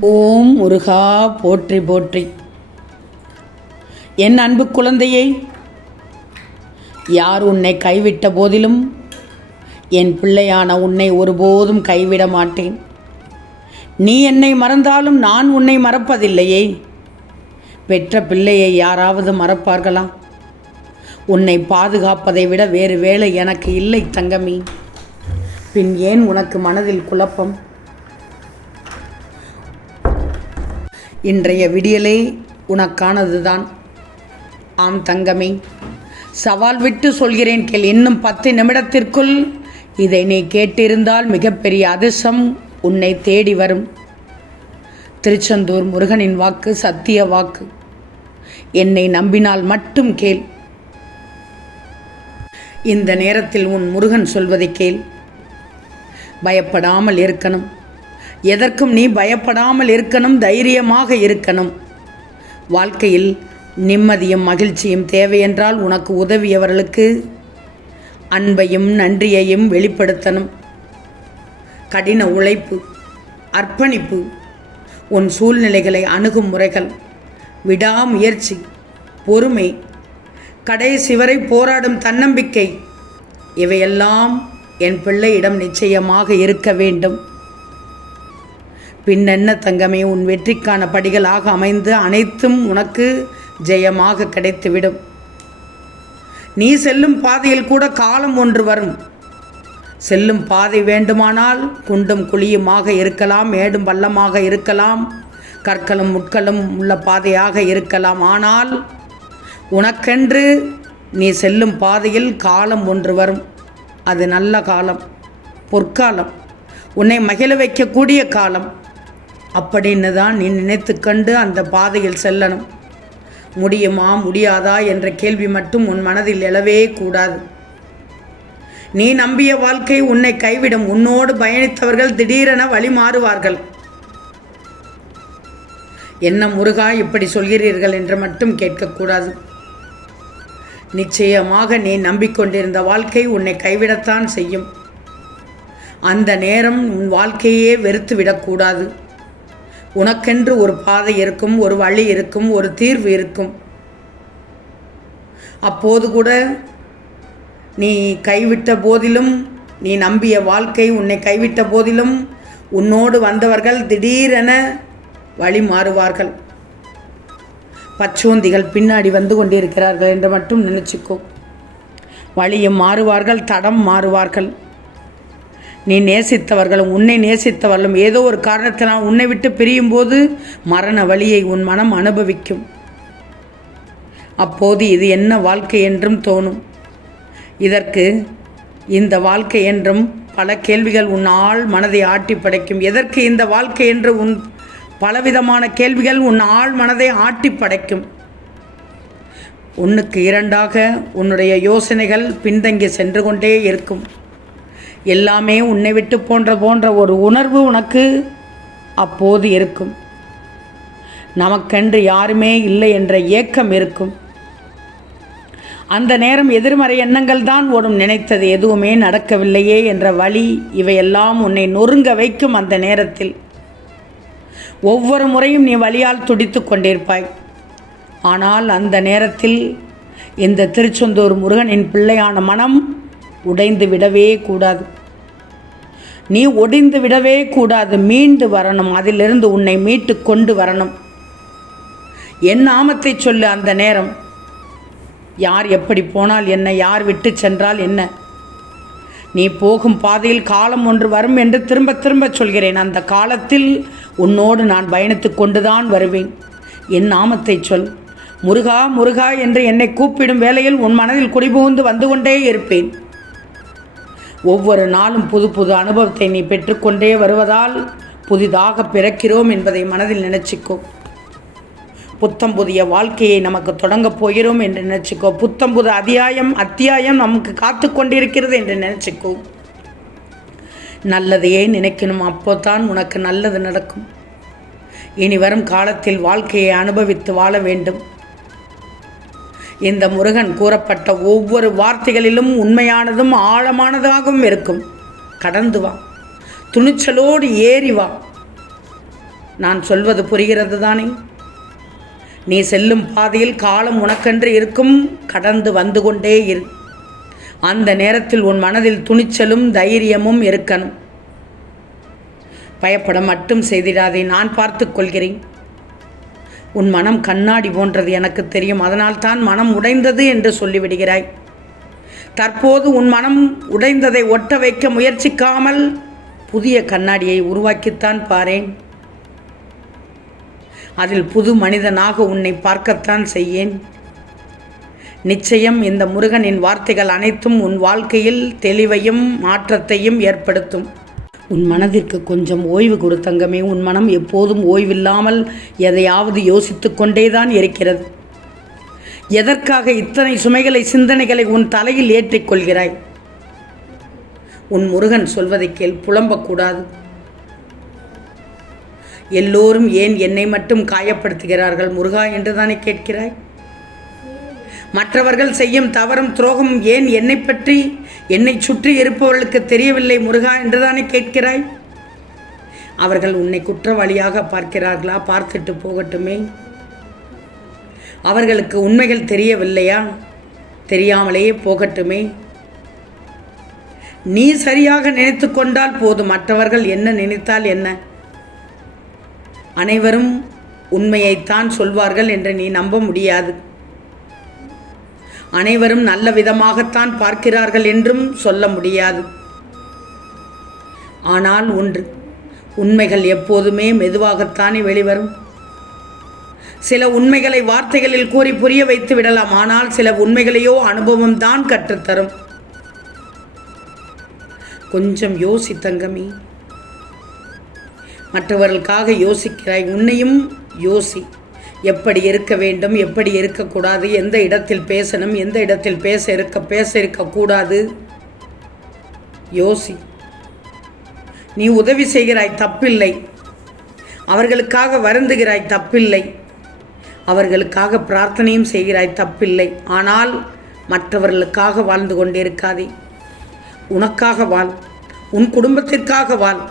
ஓம் முருகா போற்றி போற்றி. என் அன்பு குழந்தையை, யார் உன்னை கைவிட்ட போதிலும் என் பிள்ளையான உன்னை ஒருபோதும் கைவிட மாட்டேன். நீ என்னை மறந்தாலும் நான் உன்னை மறப்பதில்லையே. பெற்ற பிள்ளையை யாராவது மறப்பார்களா? உன்னை பாதுகாப்பதை விட வேறு வேலை எனக்கு இல்லை தங்கமி. பின் ஏன் உனக்கு மனதில் குழப்பம்? இன்றைய விடியலே உனக்கானதுதான். ஆம் தங்கமே, சவால் விட்டு சொல்கிறேன் கேள். இன்னும் 10 நிமிடத்திற்குள் இதை நீ கேட்டிருந்தால் மிகப்பெரிய அதிர்ஷ்டம் உன்னை தேடி வரும். திருச்செந்தூர் முருகனின் வாக்கு சத்திய வாக்கு. என்னை நம்பினால் மட்டும் கேள். இந்த நேரத்தில் உன் முருகன் சொல்வதை கேள். பயப்படாமல் இருக்கணும். எதற்கும் நீ பயப்படாமல் இருக்கணும், தைரியமாக இருக்கணும். வாழ்க்கையில் நிம்மதியும் மகிழ்ச்சியும் தேவையென்றால் உனக்கு உதவியவர்களுக்கு அன்பையும் நன்றியையும் வெளிப்படுத்தணும். கடின உழைப்பு, அர்ப்பணிப்பு, உன் சூழ்நிலைகளை அணுகும் முறைகள், விடாமுயற்சி, பொறுமை, கடைசி வரை போராடும் தன்னம்பிக்கை, இவையெல்லாம் என் பிள்ளையிடம் நிச்சயமாக இருக்க வேண்டும். பின்னென்ன தங்கமே, உன் வெற்றிக்கான படிகளாக அமைந்து அனைத்தும் உனக்கு ஜெயமாக கிடைத்துவிடும். நீ செல்லும் பாதையில் கூட காலம் ஒன்று வரும். செல்லும் பாதை வேண்டுமானால் குண்டும் குழியுமாக இருக்கலாம், மேடும் பள்ளமாக இருக்கலாம், கற்களும் முட்களும் உள்ள பாதையாக இருக்கலாம். ஆனால் உனக்கென்று நீ செல்லும் பாதையில் காலம் ஒன்று வரும். அது நல்ல காலம், பொற்காலம், உன்னை மகிழ வைக்கக்கூடிய காலம். அப்படின்னு தான் நீ நினைத்து கண்டு அந்த பாதையில் செல்லணும். முடியுமா முடியாதா என்ற கேள்வி மட்டும் உன் மனதில் எழவே கூடாது. நீ நம்பிய வாழ்க்கை உன்னை கைவிடும். உன்னோடு பயணித்தவர்கள் திடீரென வழி மாறுவார்கள். என்ன முருகா இப்படி சொல்கிறீர்கள் என்று மட்டும் கேட்கக்கூடாது. நிச்சயமாக நீ நம்பிக்கொண்டிருந்த வாழ்க்கை உன்னை கைவிடத்தான் செய்யும். அந்த நேரம் உன் வாழ்க்கையே வெறுத்து விடக்கூடாது. உனக்கென்று ஒரு பாதை இருக்கும், ஒரு வழி இருக்கும், ஒரு தீர்வு இருக்கும். அப்போது கூட நீ கைவிட்ட போதிலும், நீ நம்பிய வாழ்க்கை உன்னை கைவிட்ட போதிலும் உன்னோடு வந்தவர்கள் திடீரென வழி மாறுவார்கள். பச்சோந்திகள் பின்னாடி வந்து கொண்டிருக்கிறார்கள் என்று மட்டும் நினச்சிக்கோ. வழியும் மாறுவார்கள், தடம் மாறுவார்கள். நீ நேசித்தவர்களும் உன்னை நேசித்தவர்களும் ஏதோ ஒரு காரணத்தினால் உன்னை விட்டு பிரியும் போது மரண வலியை உன் மனம் அனுபவிக்கும். அப்போது இது என்ன வாழ்க்கை என்றும் தோணும். இதற்கு இந்த வாழ்க்கை என்றும் பல கேள்விகள் உன் ஆழ் மனதை ஆட்டி படைக்கும். எதற்கு இந்த வாழ்க்கை என்று உன் பலவிதமான கேள்விகள் உன் ஆழ் மனதை ஆட்டி படைக்கும். ஒன்றுக்கு இரண்டாக உன்னுடைய யோசனைகள் பின்தங்கி சென்று கொண்டே இருக்கும். எல்லாமே உன்னை விட்டு போன்ற ஒரு உணர்வு உனக்கு அப்போது இருக்கும். நமக்கென்று யாருமே இல்லை என்ற ஏக்கம் இருக்கும். அந்த நேரம் எதிர்மறை எண்ணங்கள் தான் ஓடும். நினைத்தது எதுவுமே நடக்கவில்லையே என்ற வலி, இவையெல்லாம் உன்னை நொறுங்க வைக்கும். அந்த நேரத்தில் ஒவ்வொரு முறையும் நீ வலியால் துடித்து கொண்டிருப்பாய். ஆனால் அந்த நேரத்தில் இந்த திருச்செந்தூர் முருகனின் பிள்ளையான மனம் உடைந்து விடவே கூடாது. நீ ஒடிந்து விடவே கூடாது. மீண்டு வரணும். அதிலிருந்து உன்னை மீட்டு கொண்டு வரணும். என் நாமத்தை சொல்லு. அந்த நேரம் யார் எப்படி போனால் என்ன, யார் விட்டு சென்றால் என்ன, நீ போகும் பாதையில் காலம் ஒன்று வரும் என்று திரும்ப திரும்ப சொல்கிறேன். அந்த காலத்தில் உன்னோடு நான் பயணித்து கொண்டுதான் வருவேன். என் நாமத்தை சொல். முருகா முருகா என்று என்னை கூப்பிடும் வேளையில் உன் மனதில் குடிபுகுந்து வந்து கொண்டே இருப்பேன். ஒவ்வொரு நாளும் புது புது அனுபவத்தை நீ பெற்றுக்கொண்டே வருவதால் புதிதாக பிறக்கிறோம் என்பதை மனதில் நினச்சிக்கோ. புத்தம் புதிய வாழ்க்கையை நமக்கு தொடங்கப் போகிறோம் என்று நினச்சிக்கோ. புத்தம் புது அத்தியாயம் நமக்கு காத்து கொண்டிருக்கிறது என்று நினச்சிக்கோ. நல்லதையே நினைக்கணும். அப்போதான் உனக்கு நல்லது நடக்கும். இனி வரும் காலத்தில் வாழ்க்கையை அனுபவித்து வாழ வேண்டும். இந்த முருகன் கூறப்பட்ட ஒவ்வொரு வார்த்தைகளிலும் உண்மையானதும் ஆழமானதாகவும் இருக்கும். கடந்து வா, துணிச்சலோடு ஏறி வா. நான் சொல்வது புரிகிறது தானே? நீ செல்லும் பாதையில் காலம் உனக்கென்று இருக்கும், கடந்து வந்து கொண்டே இரு. அந்த நேரத்தில் உன் மனதில் துணிச்சலும் தைரியமும் இருக்கணும். பயப்பட மட்டும் செய்திடாதே, நான் பார்த்து கொள்கிறேன். உன் மனம் கண்ணாடி போன்றது எனக்கு தெரியும், அதனால் தான் மனம் உடைந்தது என்று சொல்லிவிடுகிறாய். தற்போது உன் மனம் உடைந்ததை ஒட்ட வைக்க முயற்சிக்காமல் புதிய கண்ணாடியை உருவாக்கித்தான் பாரேன். அதில் புது மனிதனாக உன்னை பார்க்கத்தான் செய்யேன். நிச்சயம் இந்த முருகனின் வார்த்தைகள் அனைத்தும் உன் வாழ்க்கையில் தெளிவையும் மாற்றத்தையும் ஏற்படுத்தும். உன் மனதிற்கு கொஞ்சம் ஓய்வு கொடு தங்கமே. உன் மனம் எப்போதும் ஓய்வில்லாமல் எதையாவது யோசித்து கொண்டேதான் இருக்கிறது. எதற்காக இத்தனை சுமைகளை, சிந்தனைகளை உன் தலையில் ஏற்றிக்கொள்கிறாய்? உன் முருகன் சொல்வதை கேள், புலம்பக்கூடாது. எல்லோரும் ஏன் என்னை மட்டும் காயப்படுத்துகிறார்கள் முருகா என்று தானே கேட்கிறாய்? மற்றவர்கள் செய்யும் தவறும் துரோகம் ஏன் என்னை பற்றி, என்னை சுற்றி இருப்பவர்களுக்கு தெரியவில்லை முருகா என்று தானே கேட்கிறாய்? அவர்கள் உன்னை குற்றவாளியாக பார்க்கிறார்களா? பார்த்துட்டு போகட்டுமே. அவர்களுக்கு உண்மைகள் தெரியவில்லையா? தெரியாமலேயே போகட்டுமே. நீ சரியாக நினைத்து கொண்டால் போதும், மற்றவர்கள் என்ன நினைத்தால் என்ன? அனைவரும் உண்மையைத்தான் சொல்வார்கள் என்று நீ நம்ப முடியாது. அனைவரும் நல்ல விதமாகத்தான் பார்க்கிறார்கள் என்றும் சொல்ல முடியாது. ஆனால் ஒன்று, உண்மைகள் எப்போதுமே மெதுவாகத்தானே வெளிவரும். சில உண்மைகளை வார்த்தைகளில் கூறி புரிய வைத்து விடலாம், ஆனால் சில உண்மைகளையோ அனுபவம் தான் கற்றுத்தரும். கொஞ்சம் யோசி தங்கமே. மற்றவர்களுக்காக யோசிக்கிறாய், உன்னையும் யோசி. எப்படி இருக்க வேண்டும், எப்படி இருக்கக்கூடாது, எந்த இடத்தில் பேசணும், எந்த இடத்தில் பேச இருக்கக்கூடாது, யோசி. நீ உதவி செய்கிறாய், தப்பில்லை. அவர்களுக்காக வருந்துகிறாய், தப்பில்லை. அவர்களுக்காக பிரார்த்தனையும் செய்கிறாய், தப்பில்லை. ஆனால் மற்றவர்களுக்காக வாழ்ந்து கொண்டிருக்காதே. உனக்காக வாழ், உன் குடும்பத்திற்காக வாழ்.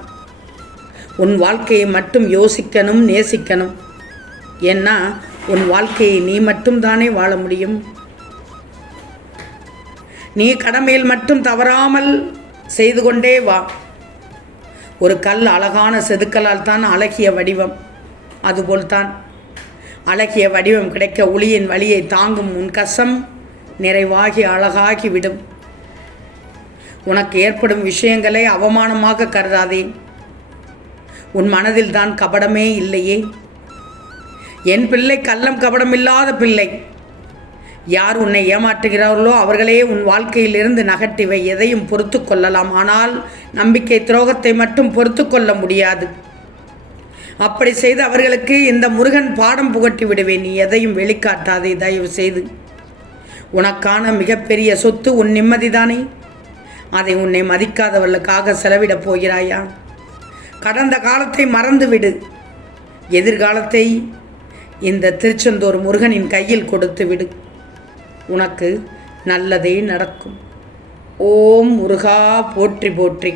உன் வாழ்க்கையை மட்டும் யோசிக்கணும், நேசிக்கணும். ஏன்னா உன் வாழ்க்கையை நீ மட்டும்தானே வாழ முடியும். நீ கடமையில் மட்டும் தவறாமல் செய்து கொண்டே வா. ஒரு கல் அழகான செதுக்கலால் தான் அழகிய வடிவம். அதுபோல்தான் அழகிய வடிவம் கிடைக்க ஒளியின் வழியை தாங்கும் உன் கசம் நிறைவாகி அழகாகி விடும். உனக்கு ஏற்படும் விஷயங்களை அவமானமாக கருதாதே. உன் மனதில் தான் கபடமே இல்லையே. என் பிள்ளை கள்ளம் கபடமில்லாத பிள்ளை. யார் உன்னை ஏமாற்றுகிறார்களோ அவர்களே உன் வாழ்க்கையிலிருந்து நகட்டிவை. எதையும் பொறுத்து கொள்ளலாம், ஆனால் நம்பிக்கை துரோகத்தை மட்டும் பொறுத்து கொள்ள முடியாது. அப்படி செய்து அவர்களுக்கு இந்த முருகன் பாடம் புகட்டி விடுவேன். நீ எதையும் வெளிக்காட்டாதே தயவு செய்து. உனக்கான மிகப்பெரிய சொத்து உன் நிம்மதிதானே. அதை உன்னை மதிக்காதவர்களுக்காக செலவிடப் போகிறாயா? கடந்த காலத்தை மறந்துவிடு. எதிர்காலத்தை இந்த திருச்செந்தூர் முருகனின் கையில் கொடுத்து விடு. உனக்கு நல்லதே நடக்கும். ஓம் முருகா போற்றி போற்றி.